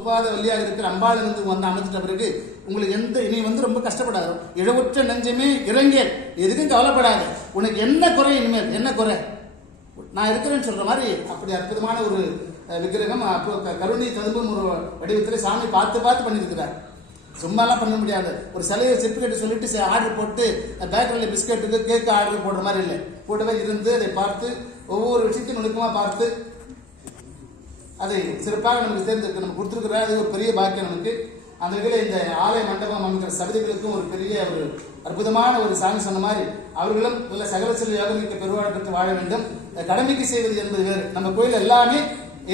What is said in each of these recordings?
உபாத வழியாக இருக்கிற அம்பாள் வந்து வந்து அமைச்சிட்ட பிறகு உங்களுக்கு எந்த இனி வந்து ரொம்ப கஷ்டப்படாது இழவுற்ற நெஞ்சமே இறங்கியல் எதுக்கும் கவலைப்படாது. உனக்கு என்ன குறை இனிமேல்? என்ன குறை? நான் இருக்கிறேன்னு சொல்ற மாதிரி அப்படி அற்புதமான ஒரு விக்கிரகம் அப்போ க- கருணை ததும்பும் ஒரு வடிவத்தில் சாமி பார்த்து பார்த்து பண்ணியிருக்கிறார். சும்மாலாம் பண்ண முடியாது. ஒரு சிலையை செர்டிஃபிகேட் சொல்லிட்டு ஆர்டர் போட்டு பேக்கரியில் பிஸ்கட்டுக்கு கேக்கு ஆர்டர் போடுற மாதிரி இல்லை. கூடவே இருந்து அதை பார்த்து ஒவ்வொரு விஷயத்தையும் நுணுக்கமாக பார்த்து அதை சிறப்பாக நமக்கு தேர்ந்தெடுக்க நம்ம கொடுத்துருக்கிறார் அது ஒரு பெரிய பாக்கியம் நமக்கு. அந்த வகையில் இந்த ஆலய மண்டபம் அமைக்கிற சபதிகளுக்கும் ஒரு பெரிய ஒரு அற்புதமான ஒரு சாமி சொன்ன மாதிரி அவர்களும் நல்ல சகல செல்வ யோகமிக்க பெருவாழ் பெற்று வாழ வேண்டும். கடமைக்கு செய்வது என்பது வேறு. நம்ம கோயில் எல்லாமே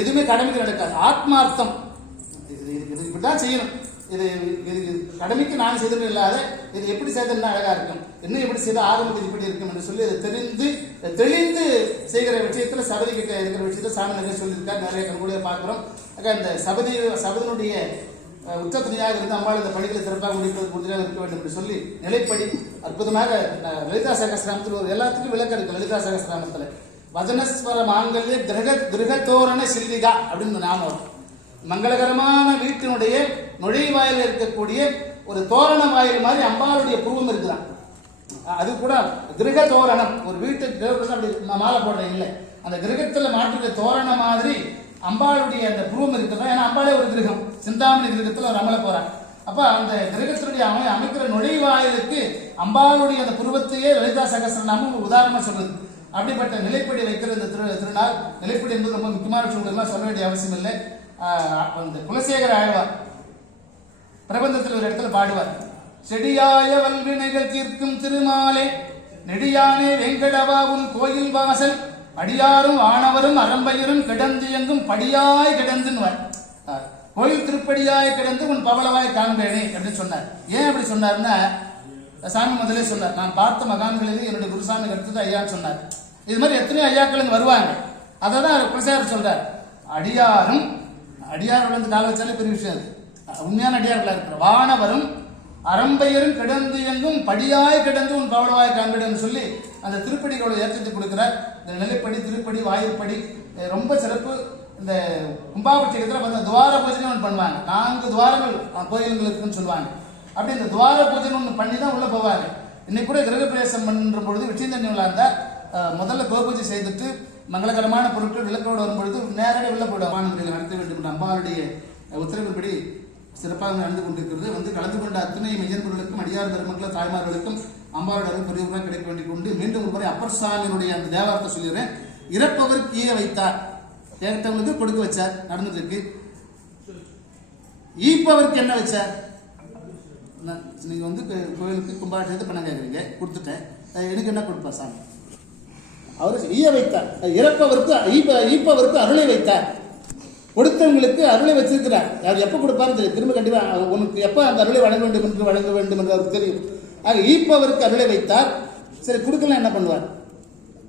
எதுவுமே கடமைக்கு நடக்காது. ஆத்மார்த்தம். இது இப்படிதான் செய்யணும். இது இது கடமைக்கு நான் செய்தது இல்லாத இது எப்படி செய்ததுன்னா அழகா இருக்கும். இன்னும் எப்படி செய்தால் ஆரம்பத்தில் இப்படி இருக்கும் என்று சொல்லி அதை தெரிந்து தெளிந்து செய்கிற விஷயத்துல சபதி கிட்ட இருக்கிற விஷயத்துல சாமி நிறைய சொல்லியிருக்காரு. நிறைய கூட பார்க்குறோம். ஆக இந்த சபதி சபதனுடைய அஹ், உச்சத்துணையாக இருந்து அம்மாள் இந்த பணிகளை சிறப்பாக முடிப்பது முடிஞ்சாக இருக்க வேண்டும் என்று சொல்லி நிலைப்படி அற்புதமாக லலிதா சகசிராமத்தில் ஒரு எல்லாத்துக்கும் விளக்கம் இருக்கு லலிதா சகசிராமத்தில் வதனஸ்வர மாங்கல்ய கிரக கிரகத்தோரண சில்லிகா அப்படின்னு நாமம் மங்களகரமான வீட்டினுடைய நுழைவாயில் இருக்கக்கூடிய ஒரு தோரண வாயில் மாதிரி அம்பாளுடைய புருவம் இருக்குதான். அது கூட கிரக தோரணம். ஒரு வீட்டு அப்படி மாலை போடுற இல்லை. அந்த கிரகத்தில் மாட்டுற தோரணம் மாதிரி அம்பாளுடைய அந்த புருவம் இருக்கிறதா ஏன்னா அம்பாளே ஒரு கிரகம். சிந்தாமணி கிரகத்தில் ஒரு அமல போறான் அப்ப அந்த கிரகத்தினுடைய அமை அமைக்கிற நுழைவாயிலுக்கு அம்பாளுடைய அந்த புருவத்தையே லலிதா சகசிரநாமம் ஒரு உதாரணமா சொல்லுது அப்படிப்பட்ட நிலைப்படி வைக்கிற இந்த திரு திருநாள் நிலைப்படி என்பது ரொம்ப முக்கியமான விஷயங்கள் சொல்ல வேண்டிய அவசியம் இல்லை. அந்த குலசேகர ஆழ்வார் பிரபந்தத்தில் ஒரு இடத்துல பாடுவார். செடியாய வல்வினைகள் தீர்க்கும் திருமாலே நெடியானே வெங்கடபாவும் கோயில் வாசல் அடியாரும் ஆணவரும் அரம்பையரும் கிடந்து எங்கும் படியாய் கிடந்துன்னுவார். கோயில் திருப்படியாய் கிடந்து உன் பவளவாய் காண்பேனே அப்படின்னு சொன்னார். ஏன் அப்படி சொன்னார்னா சாமி முதலே சொன்னார் நான் பார்த்த மகான்களில் என்னுடைய குருசாமி கருத்து ஐயான்னு சொன்னார். இது மாதிரி எத்தனையோ ஐயாக்கள் வருவாங்க. அதை தான் குலசேகர் சொல்றார். அடியாரும் அடியார் வந்து கால வச்சாலே பெரிய விஷயம் அது. உண்மையான அடியார்களா இருக்கிற வானவரும் அறம்பெயரும் கிடந்து எங்கும் படியாய் கிடந்து உன் பவளவாய் காண்பிடம் சொல்லி அந்த திருப்படிகளோட ஏற்றத்தை கொடுக்கிறார். இந்த நிலைப்படி திருப்படி வாயிற்படி ரொம்ப சிறப்பு. இந்த கும்பாபிஷேகத்தில் வந்து துவார பூஜனை ஒன்று பண்ணுவாங்க. நான்கு துவாரங்கள் கோயில்களுக்குன்னு சொல்லுவாங்க. அப்படி இந்த துவார பூஜனை ஒன்று பண்ணி தான் உள்ளே போவாங்க இன்னைக்கு கூட கிரகப்பிரவேசம் பண்ணுற பொழுது வெற்றிந்தண்ணி விழாந்தா முதல்ல கோபூஜை செய்துட்டு மங்களகரமான பொருட்கள் விளக்கோடு வரும்பொழுது நேரடியாக வெளில போயிடும் மாணவர்களை நடத்த வேண்டும் என்ற அம்பாளுடைய உத்தரவின்படி சிறப்பாக நடந்து கொண்டிருக்கிறது. வந்து கலந்து கொண்ட அத்தனை மெய்யன்பர்களுக்கும் அடியார் பெருமக்கள் தாய்மார்களுக்கும் அம்பாவோட அருள் பெரியவர்களாக கிடைக்க வேண்டிக் கொண்டு மீண்டும் ஒரு முறை அப்பர் சாமியினுடைய அந்த தேவாரத்தை சொல்லிடுறேன். இறப்பவர் ஈய வைத்தார். கேட்டவங்களுக்கு கொடுக்க வச்சார். நடந்ததுக்கு ஈப்பவருக்கு என்ன வச்சார்? நான் நீங்க வந்து கோயிலுக்கு கும்பாபிஷேகத்தை பண்ண கேட்குறீங்க கொடுத்துட்டேன். எனக்கு என்ன கொடுப்பா சாமி? அவர் ஈய வைத்தார். இறப்பவருக்கு ஈப்ப ஈப்பவருக்கு அருளை வைத்தார். கொடுத்தவங்களுக்கு அருளை வச்சிருக்கிறார். அது எப்போ கொடுப்பாருன்னு தெரியும் திரும்ப கண்டிப்பா உனக்கு எப்போ அந்த அருளை வழங்க வேண்டும் என்று வழங்க வேண்டும் என்று அவருக்கு தெரியும். ஆக ஈப்பவருக்கு அருளை வைத்தார். சரி கொடுக்கல என்ன பண்ணுவார்?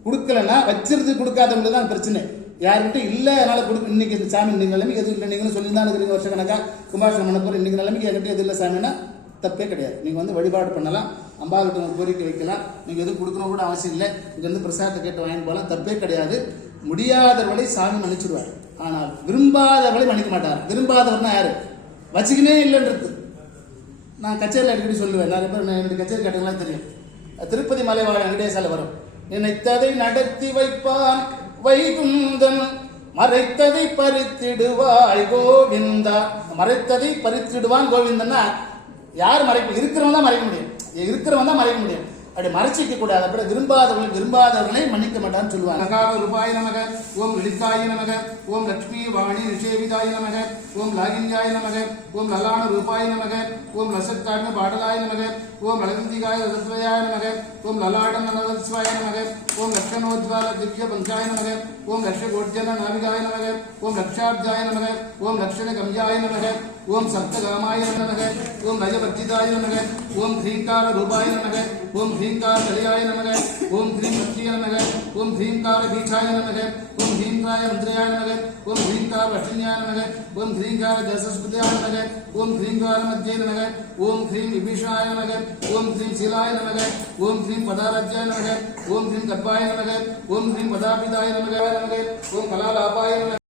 கொடுக்கலன்னா வச்சிருந்து கொடுக்காதவங்களுக்கு தான் பிரச்சனை. யார்கிட்ட இல்லை என்னால் கொடுக்க இன்னைக்கு இந்த சாமி இன்னைக்கு நிலைமைக்கு எதுவும் இல்லை நீங்களும் சொல்லி தான் இருக்கிறீங்க வருஷ கணக்காக கும்பாஷனம் பண்ண போகிற இன்னைக்கு நிலைமைக்கு என்கிட்ட எது இல்லை சாமின்னா தப்பே கிடையாது. நீங்கள் வந்து வழிபாடு பண்ணலாம் அம்பாளுக்கு உங்கள் கோரிக்கை வைக்கலாம். நீங்கள் எதுவும் கொடுக்கணும் கூட அவசியம் இல்லை. இங்கேருந்து பிரசாதத்தை கேட்டு வாங்கிட்டு போகலாம் தப்பே கிடையாது. முடியாதவர்களை சாமி மன்னிச்சிடுவார். ஆனால் விரும்பாதவர்களை மன்னிக்க மாட்டார். விரும்பாதவர்னா யாரு? வச்சுக்கினே இல்லைன்றது. நான் கச்சேரியில் அடிக்கடி சொல்லுவேன். நிறைய பேர் நான் என்னுடைய கச்சேரி கேட்டீங்கன்னா தெரியும். திருப்பதி மலைவாழ் வெங்கடேசால வரும். நினைத்ததை நடத்தி வைப்பான் வைகுந்தன். மறைத்ததை பறித்திடுவாய் கோவிந்தா. மறைத்ததை பறித்திடுவான் கோவிந்தன்னா யார் மறைக்க இருக்கிறவன் தான் மறைக்க முடியும். இருக்கிறவன் தான் மறைக்க முடியும். அப்படி மறைச்சிக்க கூடாது அப்படி விரும்பாதவர்கள் விரும்பாதவர்களை மன்னிக்க மாட்டான்னு சொல்லுவாங்க நகாவ ரூபாய நமக ஓம் லலிதாய நமக ஓம் லட்சுமி வாணி நிஷேவிதாய நமக ஓம் லாகின்யாய நமக ஓம் லலான ரூபாய நமக ஓம் லசத்காரண பாடலாய நமக ஓம் லலந்திகாய ரசத்வயாய நமக ஓம் லலாட நலஸ்வாய நமக ஓம் லட்சணோஜ்வால திவ்ய பஞ்சாய நமக ஓம் லட்ச கோட்ஜன நாவிகாய நமக ஓம் லட்சாப்ஜாய நமக ஓம் லட்சண கம்யாய நமக ஓம் சப்தகாமாய நமக ஓம் லஜபர்ஜிதாய நமக ஓம் ஹ்ரீங்கார ரூபாய நமக ஓம் ஸ்ரீ ஹ்ரீங்கார கலியாய நமக ஓம் ஹ்ரீம் லட்சிய நமக ஓம் ஹ்ரீங்கார பீఠாய நமக ஓம் ஹ்ரீங்காய மந்திரயாய நமக ஓம் ஹ்ரீங்கார லட்சுமியாய நமக ஓம் ஹ்ரீங்கார ஜசஸ்பதியாய நமக ஓம் ஹ்ரீங்கார மத்தியே நமக ஓம் ஹ்ரீம் விபீஷாய நமக ஓம் ஹ்ரீம் சீலாய நமக ஓம் ஹ்ரீம் பதாராஜ்யாய நமக ஓம் ஹ்ரீம் கர்ப்பாய நமக ஓம் ஹ்ரீம் பதாபிதாய நமக நமக ஓம் கலாலாபாய நமக